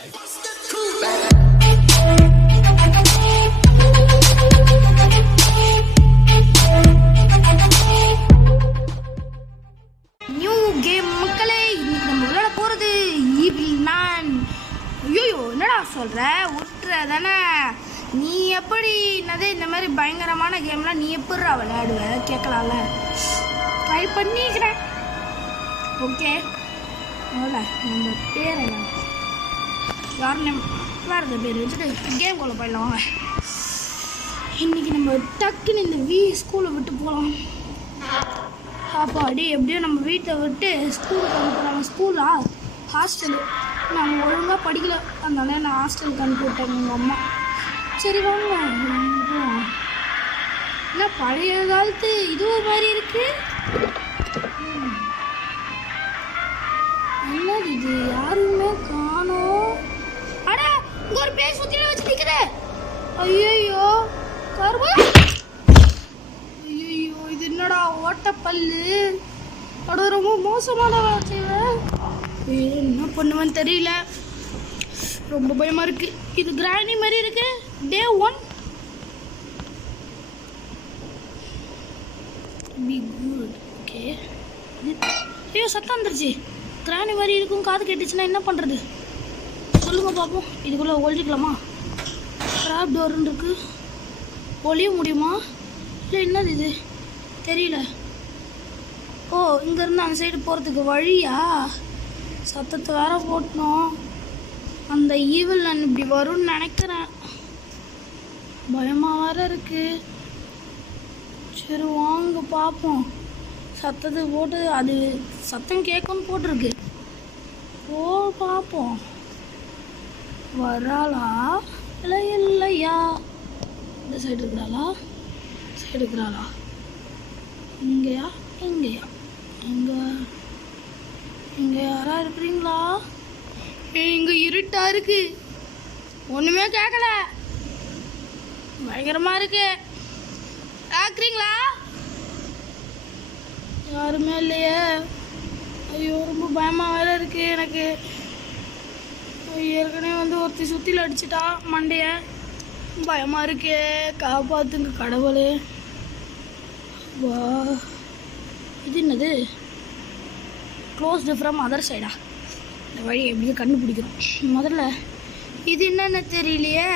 New game மக்களே, இன்னைக்கு நம்ம விளையாட போகிறது ஈவில் நான். ஐயோ என்னடா சொல்கிற, விட்டுற தானே நீ. எப்படி என்னது இந்த மாதிரி பயங்கரமான கேம்லாம் நீ எப்படிடா விளையாடுவ கேட்கலாம்ல. ட்ரை பண்ணிக்கிறேன். ஓகே, முதல்ல நம்ம பேர் என்ன, யார் நேம் வேறு பேர் வச்சுட்டு கேம் கொள்ள போயிடலாம் வாங்க. இன்றைக்கி நம்ம டக்குன்னு இந்த ஸ்கூலை விட்டு போகலாம். அப்பாடி எப்படியோ நம்ம வீட்டை விட்டு ஸ்கூலுக்கு அனுப்புகிறாங்க. ஸ்கூலா ஹாஸ்டலு, நான் ஒழுங்காக படிக்கல, அதனால நான் ஹாஸ்டலுக்கு அனுப்பி விட்டேன் எங்கள் அம்மா. சரி வாங்க. என்ன பழைய காலத்து இதுவும் மாதிரி இருக்கு. என்னது இது, யாருமே காணோம். அட இங்கே ஒரு பேர் சுற்றி வச்சு நிற்குது. ஐயோ கருவா, என்னடா ஓட்டப்பல்லு, அட ரொம்ப மோசமான செய்வேன். என்ன பண்ணுவேன்னு தெரியல, ரொம்ப பயமா இருக்கு. இது கிராணி மாதிரி இருக்கு. டே 1 பி குட். ஓகே, ஐயோ சத்தம் வந்துருச்சு. கிராணி மாதிரி இருக்கும், காது கேட்டுச்சுன்னா என்ன பண்ணுறது சொல்லுங்க பார்ப்போம். இதுக்குள்ளே ஒழிக்கலாமா? கிராப் டோர்னு இருக்கு, ஒழிய முடியுமா? இல்லை என்னது இது தெரியல. ஓ, இங்கேருந்து அந்த சைடு போகிறதுக்கு வழியா? சத்தத்தை வேற போட்டணும். அந்த ஈவில் நான் இப்படி வரும்னு நினைக்கிறேன். பயமாக வேற இருக்கு. சரி வாங்க பார்ப்போம். சத்தத்தை போட்டு அது சத்தம் கேட்கும்னு போட்டிருக்கு. ஓ பார்ப்போம், வராளா இல்லை இல்லையா? இந்த சைடு இருக்கிறாளா? சைடு இருக்கிறாளா? இங்கேயா இங்கேயா இங்கே இங்கே யாரா இருக்கிறீங்களா? இங்கே இருட்டா இருக்கு, ஒன்றுமே கேட்கல, பயங்கரமாக இருக்கு. கேட்குறீங்களா? யாருமே இல்லையே. ஐயோ ரொம்ப பயமாக வேற இருக்கு எனக்கு. ஏற்கனவே ஒருத்தி சுற்றில அடிச்சிட்டா மண்டைய. பயமாக இருக்கே, காப்பாற்றுங்க கடவுளே. வா, இது என்னது? க்ளோஸ்டு ஃப்ரம் அதர் சைடா? இந்த வழி எப்படியும் கண்டுபிடிக்கிறோம் முதல்ல. இது என்னென்ன தெரியலையே,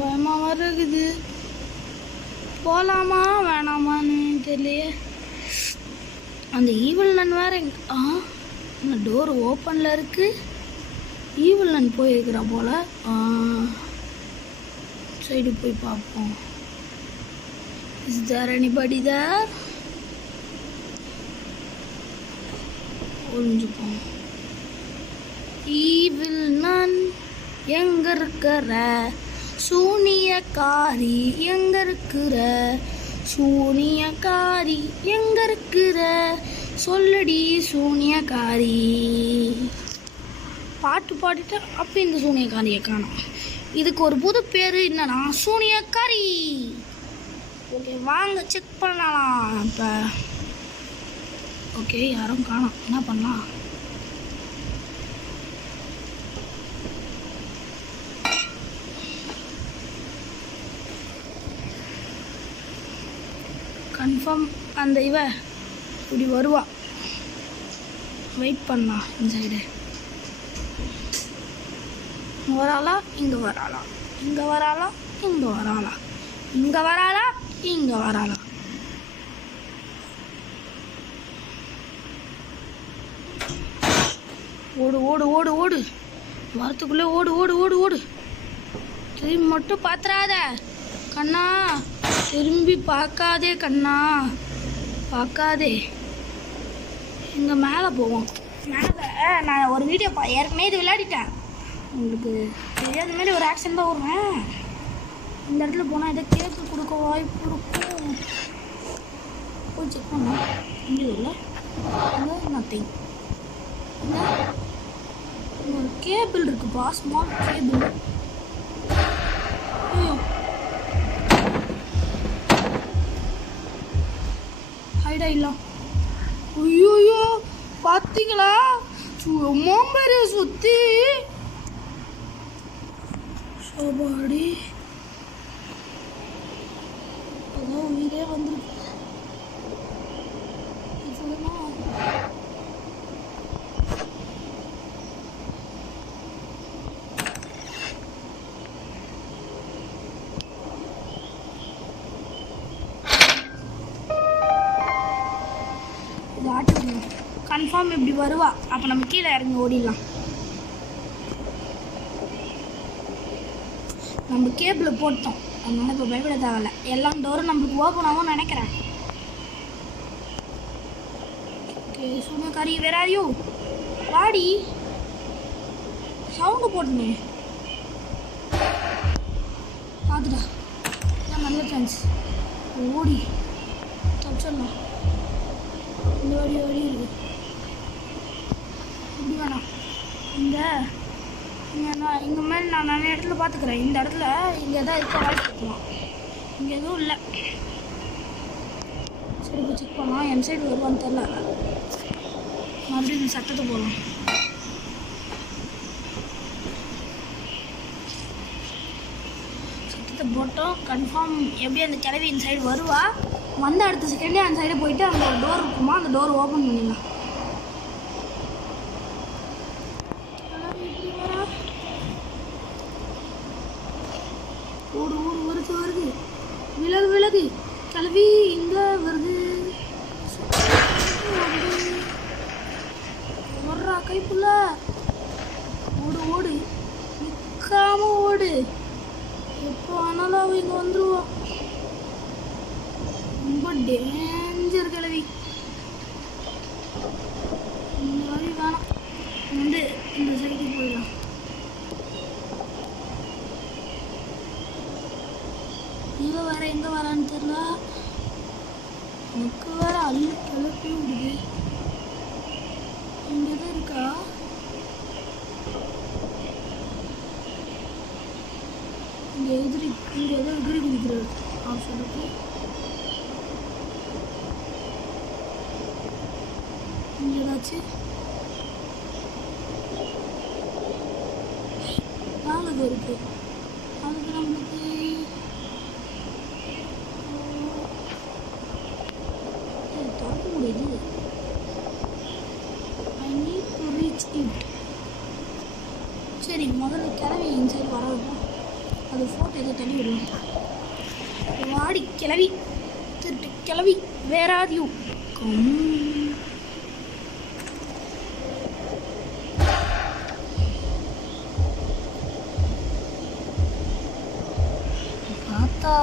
பயமாக வர இருக்குது. போகலாமா வேணாமான்னு தெரியலையே. அந்த ஈவில் நன் வேற இந்த டோர் ஓப்பனில் இருக்குது. ஈவில் நன் போயிருக்கிறா போல். சைடு போய் பார்ப்போம். Is there anybody there? ஒளிஞ்சுப்போம். ஈவில் நான் எங்க இருக்கிற, சூனியக்காரி எங்க இருக்கிற, சூனியக்காரி எங்க இருக்கிற, சொல்லடி சூனியக்காரி. பாட்டு பாடிட்டு அப்போ இந்த சூனியக்காரியை காணோம். இதுக்கு ஒரு புது பேர் என்னன்னா சூனியக்காரி. ஓகே வாங்க செக் பண்ணலாம் இப்போ. ஓகே யாரும் காணோம், என்ன பண்ணலாம்? கன்ஃபார்ம் அந்த இப்படி வருவா. வெயிட் பண்ணா. இந்த சைடு வராளா? இங்கே வராளா? இங்கே வராளா? இங்கே வராளா? இங்கே வராளா? இங்கே வராளா? ஓடு ஓடு ஓடு ஓடு, வரத்துக்குள்ளே ஓடு ஓடு ஓடு ஓடு. திரும்பி மட்டும் பார்த்துறாத கண்ணா, திரும்பி பார்க்காதே கண்ணா, பார்க்காதே. இங்கே மேலே போவோம். மேலே நான் ஒரு வீடியோ ஏற்கனவே இது விளையாடிட்டேன். உங்களுக்கு தெரியாத மாதிரி ஒரு ஆக்ஷன் தான் வருவேன். இந்த இடத்துல போனால் இதை கேக்கு கொடுக்க வாய்ப்பு இருக்கும். போய் செக் பண்ணோம். இங்கே இல்லை, அங்கே நத்திங். ஒரு கேபிள் இருக்குப்பா, ஸ்மார்ட் கேபிள். ஹைடா இல்லை. ஐயோ பார்த்தீங்களா, சும்மாம்பேரு சுத்தி சோபாடி அதான் உயிரே வந்துருக்கு. கன்ஃபார்ம் இப்படி வருவா. அப்போ நம்ம கீழே இறங்கி ஓடிடலாம். நம்ம கேபிள் போட்டோம், அதனால இப்போ பயப்பட தேவையில்ல. எல்லா டோரும் நம்மளுக்கு ஓப்பன் ஆகும்னு நினைக்கிறேன். ஓகே சூனியக்காரி வேற யாரையோ வாடி சவுண்டு போட்டுனே பார்த்துடா. நல்ல சான்ஸ் ஓடி தப்பிச்சிடலாம். இந்த வழி இருக்கு. இப்படி வேணாம். இங்கே மேலே நான் நிறைய இடத்துல பார்த்துக்கிறேன். இந்த இடத்துல இங்கே எதாவது இருக்க வாய்ப்பு இருக்கலாம். இங்கே எதுவும் இல்லை. சரி இப்போ செக் பண்ணலாம். என் சைடு வருவான்னு தெரில. மறுபடியும் இந்த சட்டத்தை போடலாம். சட்டத்தை போட்டோம். கன்ஃபார்ம் எப்படி அந்த கிளவி இந்த சைடு வருவா. வந்த அடுத்த செகண்டே அந்த சைடு போயிட்டு அங்கே ஒரு டோர் இருக்குமா, அந்த டோர் ஓப்பன் பண்ணிடலாம். ஓடு ஓடு வருது வருது. விலகு விலகு கிளவி இங்க வருது. ஓடுறா கைப்புள்ள. ஓடு ஓடு நிற்காம ஓடு. எப்போ ஆனாலும் அவ இங்கே வந்துடுவா. ரொம்ப டேஞ்சர் கிளவி. இந்த மாதிரி வேணாம். இந்த சைடு போயிடலாம். இங்கே வர எங்கே வரான்னு தெரியல. எனக்கு வேற அள்ளி கிளப்பி விடுது. இங்கே தான் இருக்கா. இங்கே ஏதோ எதிரி குதிக்கிறாரு ஆப்ஷனுக்கு. இங்கே ஏதாச்சும் நாலு இருக்கு. அதுக்கு நம்மளுக்கு திறக்க முடியுது. I need to reach it. சரி முதல்ல கிளவி இன்சைடு வராது. அது ஃபோட்டோ எதோ தள்ளி விடுவோம். வாடி கிளவி திருட்டு கிளவி. Where are you? பார்த்தா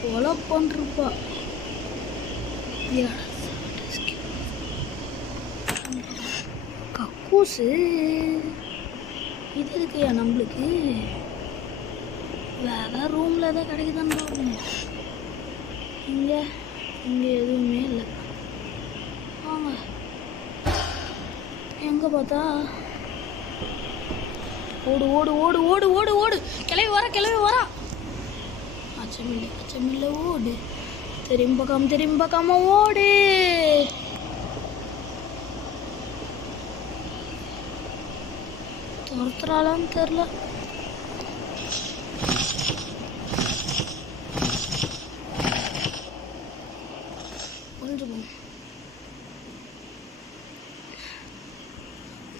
கொலை பண்ணிருப்பா. கக்கூசு இது இருக்குயா நம்மளுக்கு. வேற ரூமில் எதாவது கிடைக்குதான்னு பாருங்க. இங்கே எதுவுமே இல்லை. வாங்க எங்கே பார்த்தா ஓடு ஓடு ஓடு ஓடு ஓடு ஓடு. கிளவி வரா. அச்சமில்லை ஓடு. திரும்பக்காம ஓடு. துரத்துறாளான்னு தெரில. கொஞ்சம்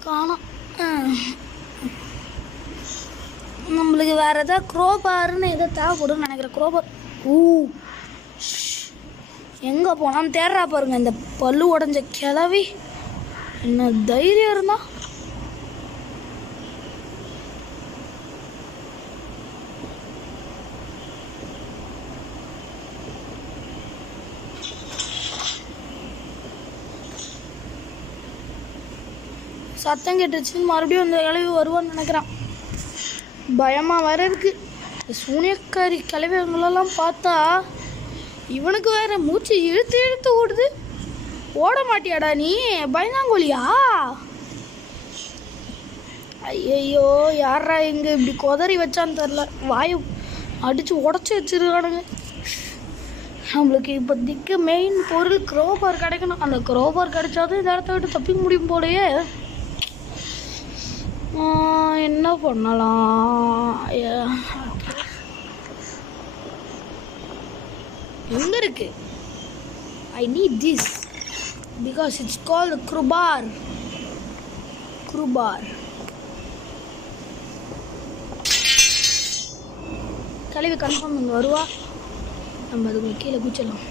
காணோம். நம்மளுக்கு வேறு எதாவது க்ரோபார்னு எதோ தேவைப்படுன்னு நினைக்கிறேன். க்ரோபார் எங்கே போனான்னு தேடுறா பாருங்க. இந்த பல்லு உடஞ்ச கிளவி என்ன தைரியம் இருந்தா. சத்தம் கேட்டுச்சுன்னு மறுபடியும் அந்த கிளவி வருவான்னு நினைக்கிறான். பயமாக வேற இருக்கு. சூனியக்காரி கிளவிங்களெல்லாம் பார்த்தா இவனுக்கு வேற மூச்சு இழுத்து ஓடுது. ஓட மாட்டியாடா நீ? பயந்தாங்கோலியா? ஐயோ யாரா இங்கே இப்படி கொதறி வச்சான்னு தெரில. வாயு அடித்து உடச்சி வச்சிருக்கானுங்க. நம்மளுக்கு இப்போதைக்கு மெயின் பொருள் க்ரோபார் கிடைக்கணும். அந்த க்ரோபார் கிடைச்சாதான் இந்த இடத்த விட்டு தப்பிக்க முடியும் போலையே. என்ன பண்ணலாம்? எங்கே இருக்கு? I need this because it's called crowbar. கழிவு கன்ஃபார்ம் இங்கே வருவா. நம்ம அதுக்குள்ள கீழே குச்சிடலாம்.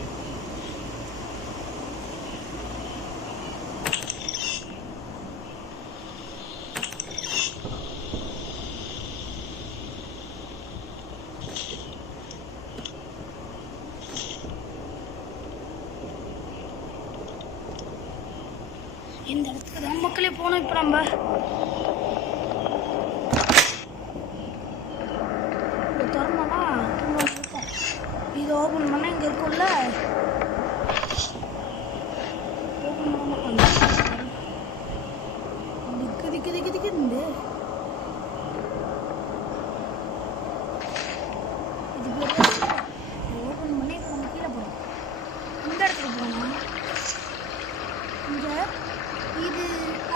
இந்த இடத்துக்கு தான் மக்களே போனோம். இப்போ நம்ம திறந்தோம்னா இருக்கும். இது ஓப்பன் பண்ணால் இங்கே இருக்கும்ல, ஓப்பன் பண்ண திக்கு இது ஓப்பன் பண்ணி இப்போ நம்ம கீழே போகிறோம். இந்த இடத்துக்கு போனோம். இங்கே இது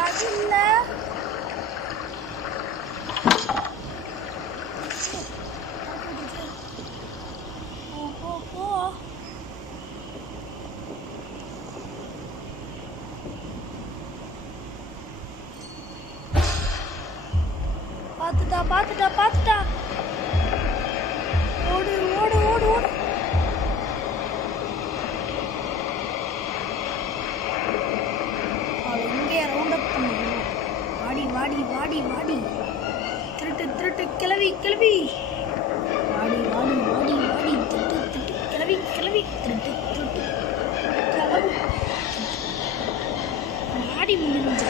அது இல்லை. பார்த்துட்டா ஓடு. இங்கே ரவுண்ட் அப் பண்ணுவோம். வாடி திருட்டு கிளவி வாடி திருட்டு கிளவி திருட்டு கிளவி வாடி முடிஞ்சு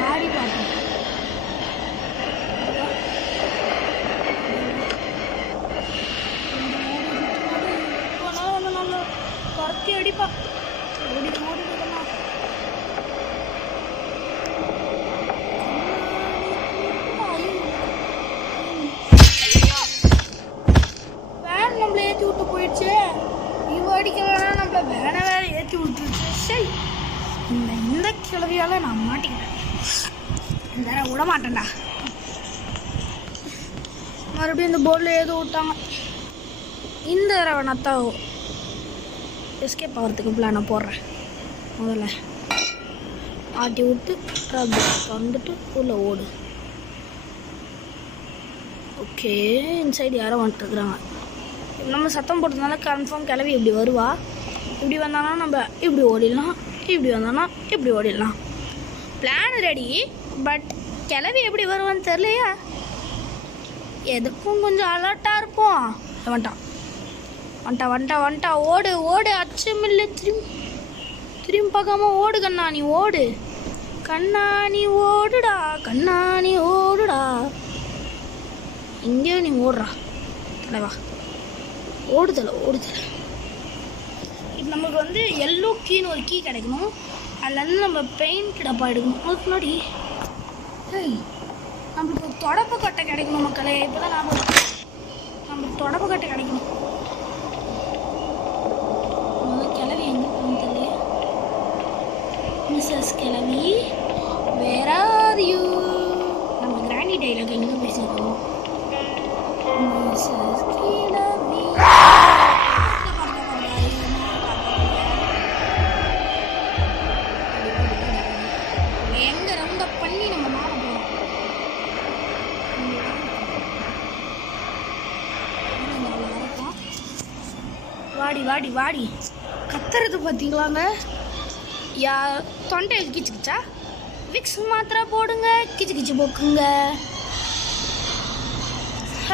வாடி பார்க்கணும். துரத்தி அடிப்பா. ஓடி வேன் நம்மள ஏற்றி விட்டு போயிடுச்சு. இவ அடிக்க வேணாம், நம்மள வேனை வேற ஏற்றி விட்டுருச்சு. சரி, இந்த கிழவியால நான் மாட்டிக்கிட்டேன். இந்த விட மாட்டேன்டா. மறுபடியும் இந்த போர்டில் ஏதோ விட்டாங்க. இந்த தடவை நத்தான் எஸ்கேப் ஆகிறதுக்கு பிளானை போடுறேன். முதல்ல ஆட்டி விட்டு வந்துட்டு உள்ளே ஓடு. ஓகே, இன்சைடு யாரோ வந்துட்டுருக்குறாங்க. நம்ம சத்தம் போட்டதுனால கன்ஃபார்ம் கிளவி இப்படி வருவா. இப்படி வந்தானா நம்ம இப்படி ஓடிடலாம், இப்படி வந்தானா இப்படி ஓடிடலாம். Plan ready. பட் கிளவி எப்படி வருவான்னு தெரியலையா? எதுக்கும் கொஞ்சம் அலர்ட்டாக இருப்போம். வந்துட்டா. ஓடு அச்சமில்ல. திரும்பி பார்க்காம ஓடு கண்ணா, நீ ஓடு. ஓடுடா. எங்கேயோ நீ ஓடுறா. தலைவா ஓடுதல. இப்போ நமக்கு வந்து எல்லோ கீன்னு ஒரு கீ கிடைக்கணும். அதுலேருந்து நம்ம பெயிண்ட் டப்பா எடுக்கணும். அதுக்கு முன்னாடி நம்மளுக்கு ஒரு தொடப்பு கட்டை கிடைக்கணும் மக்களே. இப்போ தான் நம்மளுக்கு தொடப்பு கட்டை கிடைக்கணும். கிளவி எங்கே போகணும் தெரியல. மிஸ்ஸஸ் கிளவி வேர் ஆர் யூ? நம்ம கிராண்டி டைலாக் எங்கே பேசியிருக்கோம்? மிஸ்ஸஸ் கிளவி எங்கே ரவுண்ட் அப் பண்ணி நம்ம மாற போகிறோம். வாடி கத்துறது பார்த்தீங்களாங்க? தொண்டையில் கிச்சுக்கிச்சா? விக்ஸ் மாத்திரை போடுங்க, கிச்சு போக்குங்க.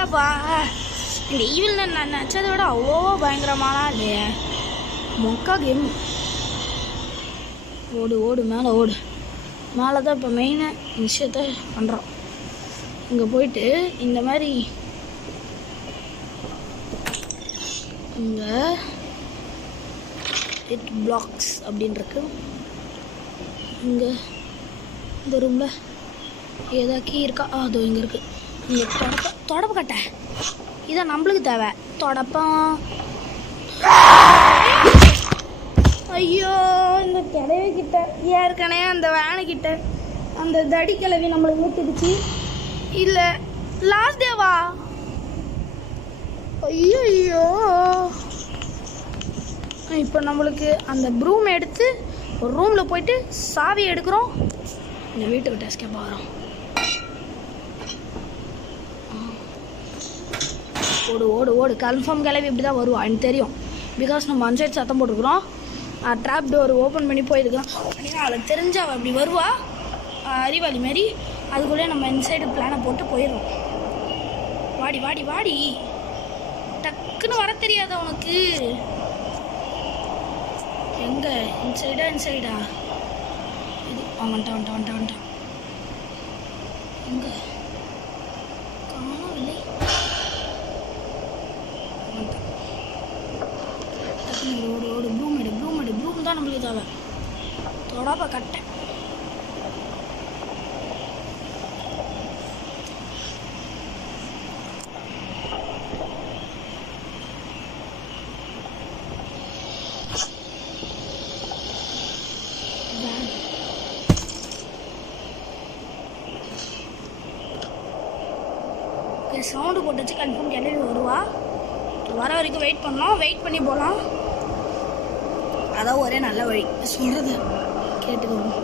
அப்பா இந்த ஈவில் நான் நினச்சதை விட அவ்வளோ பயங்கரமானா இல்லையே. மொக்கா கேம். ஓடு மேலே தான் இப்போ மெயினாக விஷயத்த பண்ணுறோம். இங்கே போயிட்டு இந்த மாதிரி இங்கே இட் பிளாக்ஸ் அப்படின்ருக்கு. இங்கே இந்த ரூமில் ஏதா கீ இருக்கா? அதோ இங்கே இருக்குது. இங்கே தொடப்பு கட்டை இதான் நம்மளுக்கு தேவை. தொடப்பம் ஐயோ இந்த கிளவி கிட்ட ஏற்கனவே அந்த வேனுக்கிட்ட அந்த தடி கிளவி நம்மளை ஊற்றிடுச்சு. இல்லை லாஸ்ட் டேவா? ஐயோ இப்போ நம்மளுக்கு அந்த ப்ரூம் எடுத்து ஒரு ரூமில் போயிட்டு சாவி எடுக்கிறோம். இந்த வீட்டை விட்டு எஸ்கேப் ஆகிறோம். ஓடு ஓடு ஓடு. கன்ஃபார்ம் கிளவி இப்படி தான் வருவா எனக்கு தெரியும். பிகாஸ் நம்ம அன்சைட் சத்தம் போட்டுருக்குறோம். ட்ராப் டோர் ஓப்பன் பண்ணி போயிருக்கோம். அவளுக்கு தெரிஞ்ச அவள் அப்படி வருவா அறிவாளி மாரி. அதுக்குள்ளே நம்ம இன்சைடு பிளானை போட்டு போயிடுறோம். வாடி வாடி வாடி. டக்குன்னு வர தெரியாதா உனக்கு? எங்கே இன்சைடா இது வந்துட்டான். எங்கே காணவில்லை. ஓடு ப்ளூம் எடு. ப்ளூம் தான் நம்மளுக்கு தேவை. தொடாப்பா கட்டேன். சவுண்டு போட்டு வச்சு கன்ஃபார்ம் கிளம்பி வருவா. வர வரைக்கும் வெயிட் பண்ணோம். வெயிட் பண்ணி போகலாம். அதான் ஒரே நல்ல வழி. சொல்கிறது கேட்டுக்கணும்.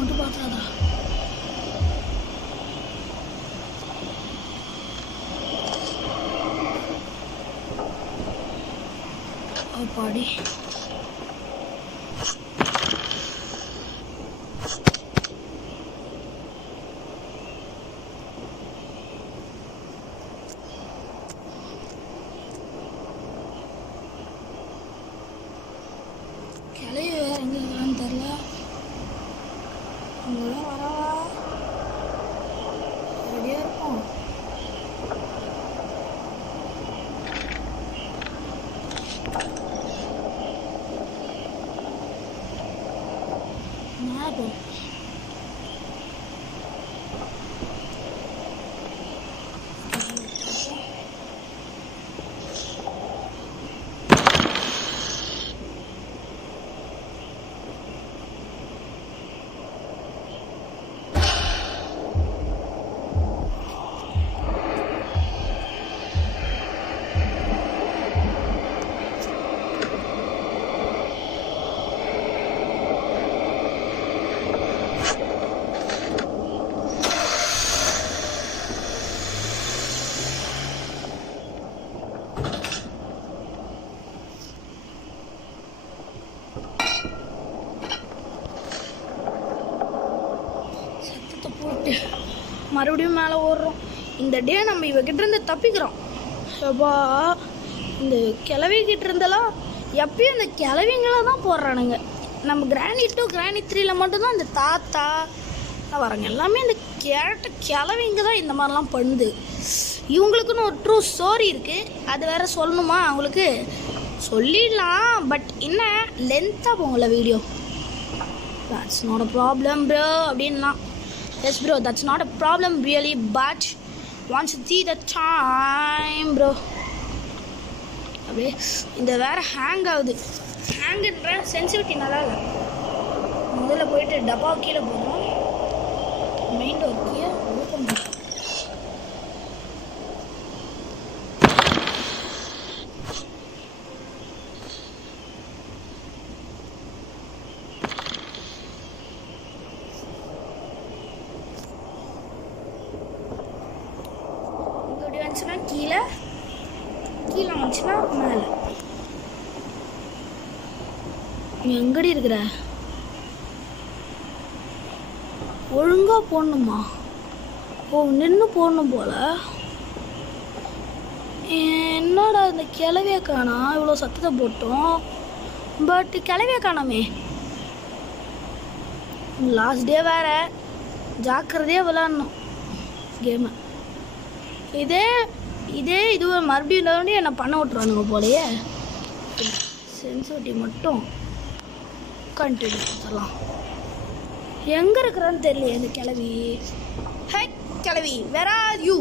மட்டும் பார்த்தாதா? பாடி கிளைய வேறு எங்கே இருக்கான்னு தெரில. அங்கெல்லாம் வரவா ரெடியாக இருக்கும். மேலே போ. மறுபடியும் மேலே ஓடுறோம். இந்த டே நம்ம இவகிட்ட இருந்து தப்பிக்கிறோம். அப்பா இந்த கிளவிக்கிட்ட இருந்தெல்லாம் எப்பயும் இந்த கிளவிங்களை தான் போடுறானுங்க. நம்ம கிராணி 2 கிராணி 3ல் மட்டும்தான் இந்த தாத்தா வராங்க. எல்லாமே இந்த கிளவிங்க தான் இந்த மாதிரிலாம் பண்ணுது. இவங்களுக்குன்னு ஒரு ட்ரூ ஸ்டோரி இருக்குது. அது வேற சொல்லணுமா? அவங்களுக்கு சொல்லிடலாம், பட் என்ன லென்த்தாக போகல video. that's not a problem bro அப்படின்லாம். yes bro, that's not a problem really, but once you see the time bro. அப்படியே இந்த வேற ஹேங் ஆகுது. ஹேங்குன்ற சென்சிட்டிவிட்டி நல்லா இல்லை. முதல்ல போயிட்டு டப்பா கீழே போகணும். மெயின் டோர் கீழே ஓப்பன் பண்ணணும். கீழே வந்துச்சுன்னா மேலே. நீ எங்கடி இருக்கிற? ஒழுங்கா போடணுமா? ஓ நின்று போடணும் போல. என்னடா இந்த கிளவியை காணா? இவ்வளோ சத்தத்தை போட்டோம், பட் கிளவியை காணாமே. லாஸ்ட் டே வேற ஜாக்கிரதையாக விளாட்ணும் கேமை. இதுவே மறுபடியும் என்ன பண்ண விட்ருவானுங்க போலையே. சென்சிட்டிவ் மட்டும் கண்டினியூ கொடுத்துடலாம். எங்கே இருக்கிறான்னு தெரியல இந்த கிளவி. ஹை கிளவி வேர் ஆர் யூ?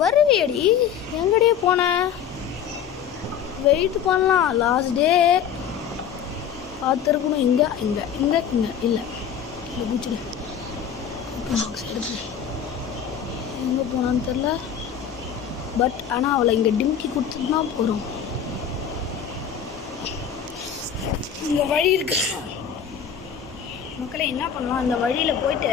வருவியடி, எங்கடியே போன? வெயிட் பண்ணலாம், லாஸ்ட் டே பார்த்துருக்கணும். இங்கே இங்கே இங்கே இங்கே இல்லை இல்லை பூச்சிடு பாக்ஸ் எடுத்து எங்கே போனான்னு தெரில. பட் ஆனால் அவளை இங்கே டிம்கி கொடுத்துட்டு தான் போகிறோம். இங்கே வழி இருக்கு மக்களே. என்ன பண்ணலாம், இந்த வழியில் போயிட்டு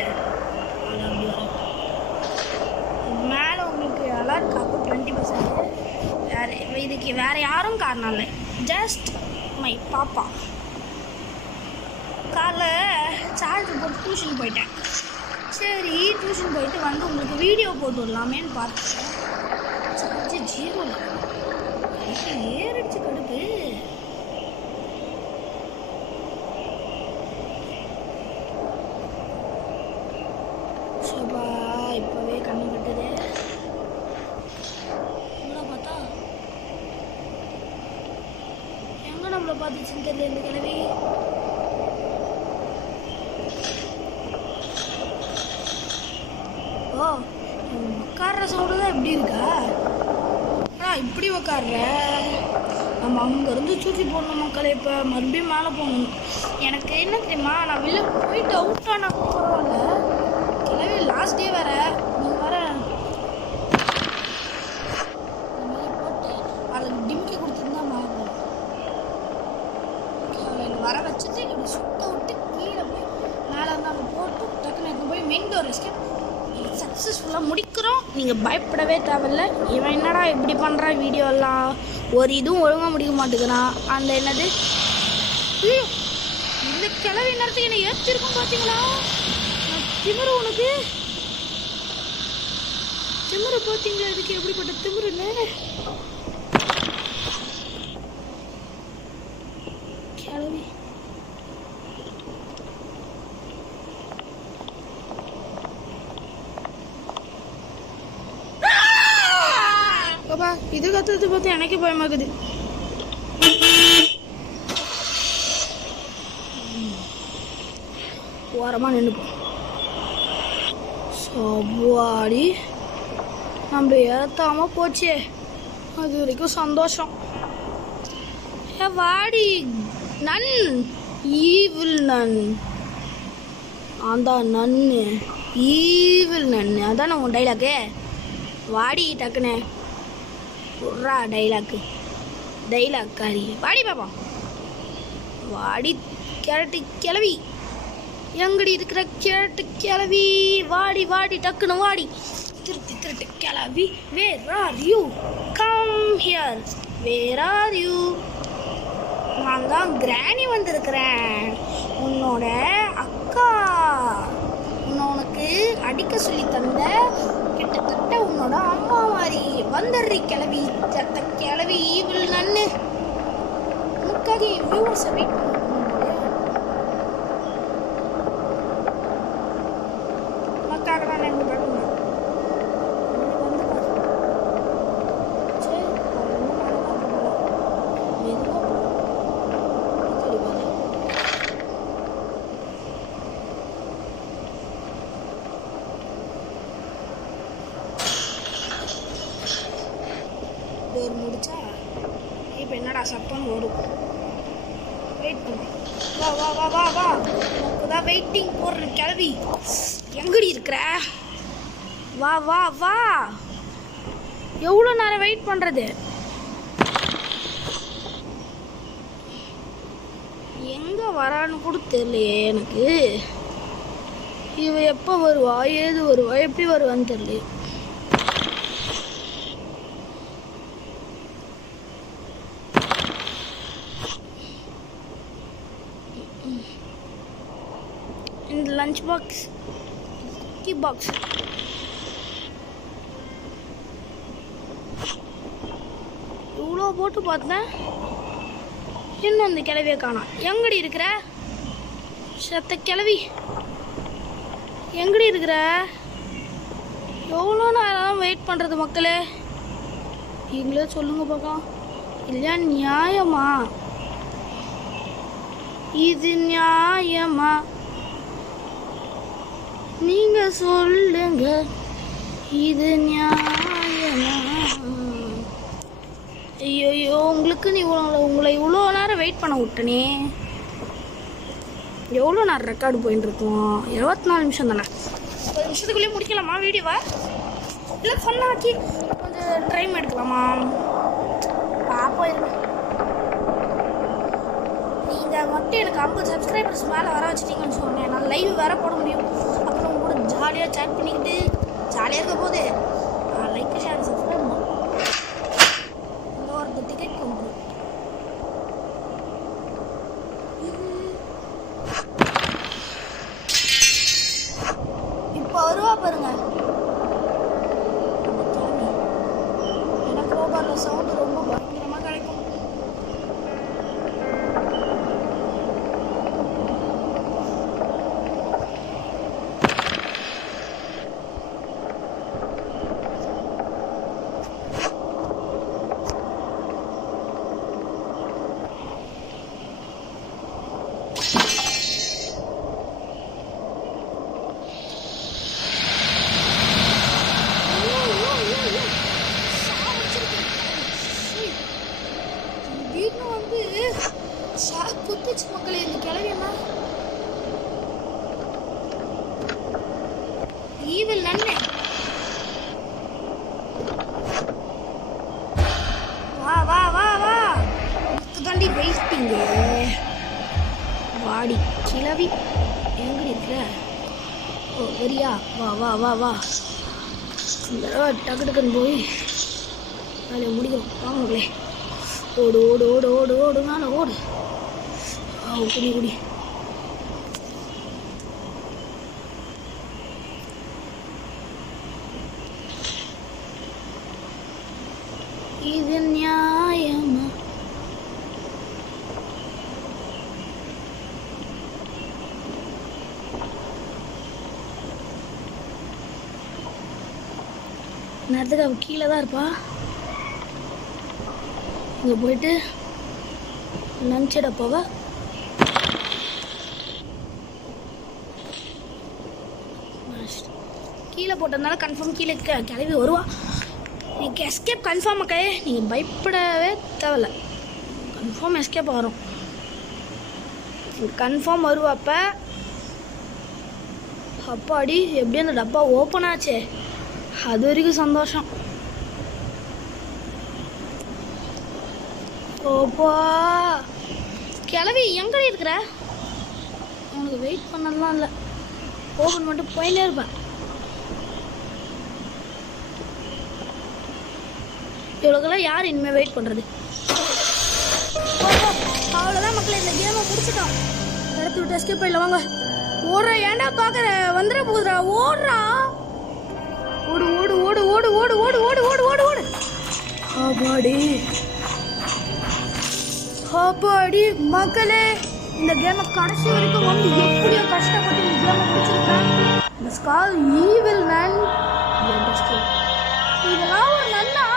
மேலே உங்களுக்கு அலர்ட் காக்கும் 20%. வேறு இதுக்கு வேறு யாரும் காரணம் இல்லை, ஜஸ்ட் மை பாப்பா. காலைல சார்ஜ் போட்டு டியூஷன் போயிட்டேன். சரி டியூஷன் போயிட்டு வந்து உங்களுக்கு வீடியோ போட்டு விடலாமேன்னு பார்த்தேன். சார்ஜ் 0 ஏறிடுச்சு கடுப்பு. சோபா இப்போவே கண்ணு கட்டுது. நம்மளை பார்த்தா எங்கே நம்மளை பார்த்துச்சுன்னு தெரியல இந்த கிழவி. ஓ உட்கார்ற சவுண்டு தான் எப்படி இருக்கா? இப்படி உட்கார்ற. நம்ம அங்கேருந்து சுற்றி போடணும் மக்களே. இப்போ மறுபடியும் மேலே போகணும். எனக்கு என்ன தெரியுமா, நான் வெளில போயிட்டு அவுட் ஆனால் கூட பரவாயில்ல. கிளவி லாஸ்ட் டே வேறு நீங்கள் வர இந்த மாதிரி போட்டு அதில் டிம்கி கொடுத்துருந்தா மேலே போகும். அவளை இங்கே வர வச்சுட்டு இப்படி சுத்த விட்டு கீழே போய் மேலே வந்து அங்கே போட்டு டக்குன்னு எடுத்து போய் மெயின் டோர் எஸ்கேப் சக்ஸஸ்ஃபுல்லாக முடிக்கிறோம். நீங்கள் பயப்படவே தேவையில்லை. இவன் என்னடா இப்படி பண்ணுறான், வீடியோலாம் ஒரு இதுவும் ஒழுங்காக முடிக்க மாட்டேங்கிறான். அந்த என்னது இந்த கிளவி நேரத்துக்கு என்னை ஏற்றிருக்கும் பார்த்தீங்களா? திமிரு உனக்கு திமிரு பார்த்தீங்களா? இதுக்கு எப்படிப்பட்ட திமிருன்னு கிளவி. இது கத்துறது பார்த்து எனக்கே பயமாக்குது. ஓரமாக நின்றுப்போம். சவாடி நம்ம ஏற்றாம போச்சே, அது வரைக்கும் சந்தோஷம். வாடி நன் ஈவில் நன். அதான் நன்னு ஈவில் நன்னு, அதானே உன் டைலாக்கு. வாடி டக்குன்னு புறா டைலாக் காரி. வாடி பாப்பா, வாடி கேரட்டு கிளவி. எங்கடி இருக்கிற கேரட்டு கிளவி? வாடி வாடி டக்குன்னு வாடி. திருட்டு கிளவி. Where are you? Come here. Where are you? நான் தான் கிராணி வந்திருக்கிறேன், உன்னோட அக்கா. உனக்கு அடிக்க சொல்லி தந்த கிட்டத்தட்ட உன்னோட அம்மா மாதிரி. வந்துடுறி கிளவி, சத்த கிளவி ஈவில் நன்னு. உனக்காக என் வியூவர்ஸை வெயிட் பண்ணுவோம். உனக்காக தான் நன்றி பார்க்கணும். டோர் முடிச்சா இப்போ என்னடா சத்தம்னு வரும். வெயிட் பண்ணு. வா வா வா வா வா. இப்போதான் வெயிட்டிங் போடுற கிளவி. எங்கடி இருக்கிற? வா வா வா. எவ்வளோ நேரம் வெயிட் பண்ணுறது? எங்கே வரான்னு கூட தெரியலையே எனக்கு. இவ எப்போ வருவா, ஏது வருவா, எப்படி வருவான்னு தெரியலையே. இந்த லஞ்ச் பாக்ஸ், குக்கி பாக்ஸ், இவ்வளோ போட்டு பார்த்தேன், இன்னும் அந்த கிளவியை காணோம். எங்கடி இருக்கிற சத்த கிளவி? எங்கடி இருக்கிற? எவ்வளோ நேரம் வெயிட் பண்ணுறது மக்களே? நீங்களே சொல்லுங்க பார்க்கலாம். இல்லையா நியாயமா? இது நியாயமா? நீங்க சொல்லுங்க இது நியாயமா? ஐயோ உங்களுக்கு உங்களை இவ்வளோ நேரம் வெயிட் பண்ண விட்டனே. எவ்வளோ நேரம் ரெக்கார்டு போயின்னு இருக்கோம்? 24 நிமிஷம் தானே. 10 நிமிஷத்துக்குள்ளேயே முடிக்கலாமா வீடியோவா? இல்லை ஃபன்னாக்கி கொஞ்சம் டைம் எடுக்கலாமா? பாப்போம் இருங்க. நீங்கள் மட்டும் எனக்கு 50 சப்ஸ்கிரைபர்ஸ் மேலே வர வச்சுட்டீங்கன்னு சொன்னேன். நான் லைவ் வேறு போட முடியும். அப்புறம் கூட ஜாலியாக சேட் பண்ணிக்கிட்டு ஜாலியாக இருக்க போது லைக் ஷேர் சப்ஸ்கிரைப் ஒரு டிக்கெட் கொண்டு இப்போ வருவா பாருங்க. எனக்கு ரோபார்ல சவுண்டு ரொம்ப பயங்கரமாக கிடைக்கும். குத்துச்சு மக்களே இந்த கிளவியெல்லாம். ஈவில் நன்மை. வா வா வா வா தாண்டி வெயிட்டிங்க. வாடி கிளவி எங்க இருக்கிற? ஓ வரியா? வா வா வா வா இந்த டக்கு டக்குன்னு போய் வேலையை முடிக்கணும். வாங்களே ஓடு ஓடு ஓடு ஓடு ஓடு மேலே ஓடு. குடி குடி. இது நியாயமா? நேரத்துக்கு அவள் கீழே தான் இருப்பா. இங்கே போயிட்டு நினச்சிட போவ. கீழே போட்டதுனால கன்ஃபார்ம் கீழே கிளம்பி வருவா. நீங்கள் எஸ்கேப் கன்ஃபார்ம் மக்களே, நீங்கள் பயப்படவே தேவையில்ல. கன்ஃபார்ம் எஸ்கேப் வரும். கன்ஃபார்ம் வருவாப்ப. அப்பாடி எப்படி அந்த டப்பா ஓப்பன் ஆச்சே, அது வரைக்கும் சந்தோஷம். ஓப்பா கிளவி எங்கடி இருக்கிற? உனக்கு வெயிட் பண்ணலாம் இல்லை, ஓப்பன் மட்டும் போயிட்டே இருப்பேன். இவ்வளோக்கெல்லாம் யார் இனிமேல் வெயிட் பண்ணுறது? அவ்வளோதான் மக்களே, இந்த கேமை முடிச்சுட்டோம். இடத்து விட்டு எஸ்கேப் போயிடல. வாங்க ஓடுற. ஏன்டா பார்க்குற? வந்துட போகுதுடா. ஓடுறா. ஓடு ஓடு ஓடு ஓடு ஓடு ஓடு ஓடு ஓடு ஓடு ஓடு. அப்பாடி அப்பாடி மக்களே, இந்த கேமை கடைசி வரைக்கும் வந்து எப்படியோ கஷ்டப்பட்டு இந்த கேமை முடிச்சிருக்கேன். இந்த ஸ்கால் ஈவில் மேன் இதெல்லாம் ஒரு நன்னா.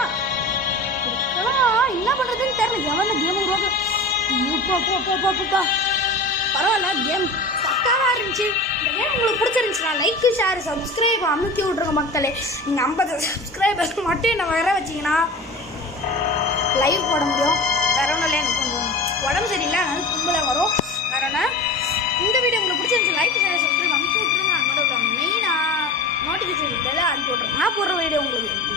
என்ன பண்ணுறதுன்னு தெரியல. எவன் கேம் உருவாக்க பரவாயில்ல. கேம் பக்காவாக இருந்துச்சு. இந்த கேம் உங்களுக்கு பிடிச்சிருந்துச்சுன்னா லைக் ஷேர் சப்ஸ்கிரைப் அமுக்கி விட்ருங்க மக்களே. நீங்கள் 50 சப்ஸ்கிரைபர்ஸ் மட்டும் என்ன வர வச்சிங்கன்னா லைவ் போட முடியும். வேற ஒன்றும் இல்லை, எனக்கு கொஞ்சம் உடம்பு சரியில்லை, அதனால கும்பலாக வரும். வேற ஒன்று, இந்த வீடியோ உங்களுக்கு பிடிச்சிருந்துச்சு லைக் ஷேர் சப்ஸ்கிரைப் அமுக்கி விட்ருங்க. அதோட மெயினாக நோட்டிஃபிகேஷன் பெல்லை அனுப்பி விட்ருங்க. நான் போடுற வீடியோ உங்களுக்கு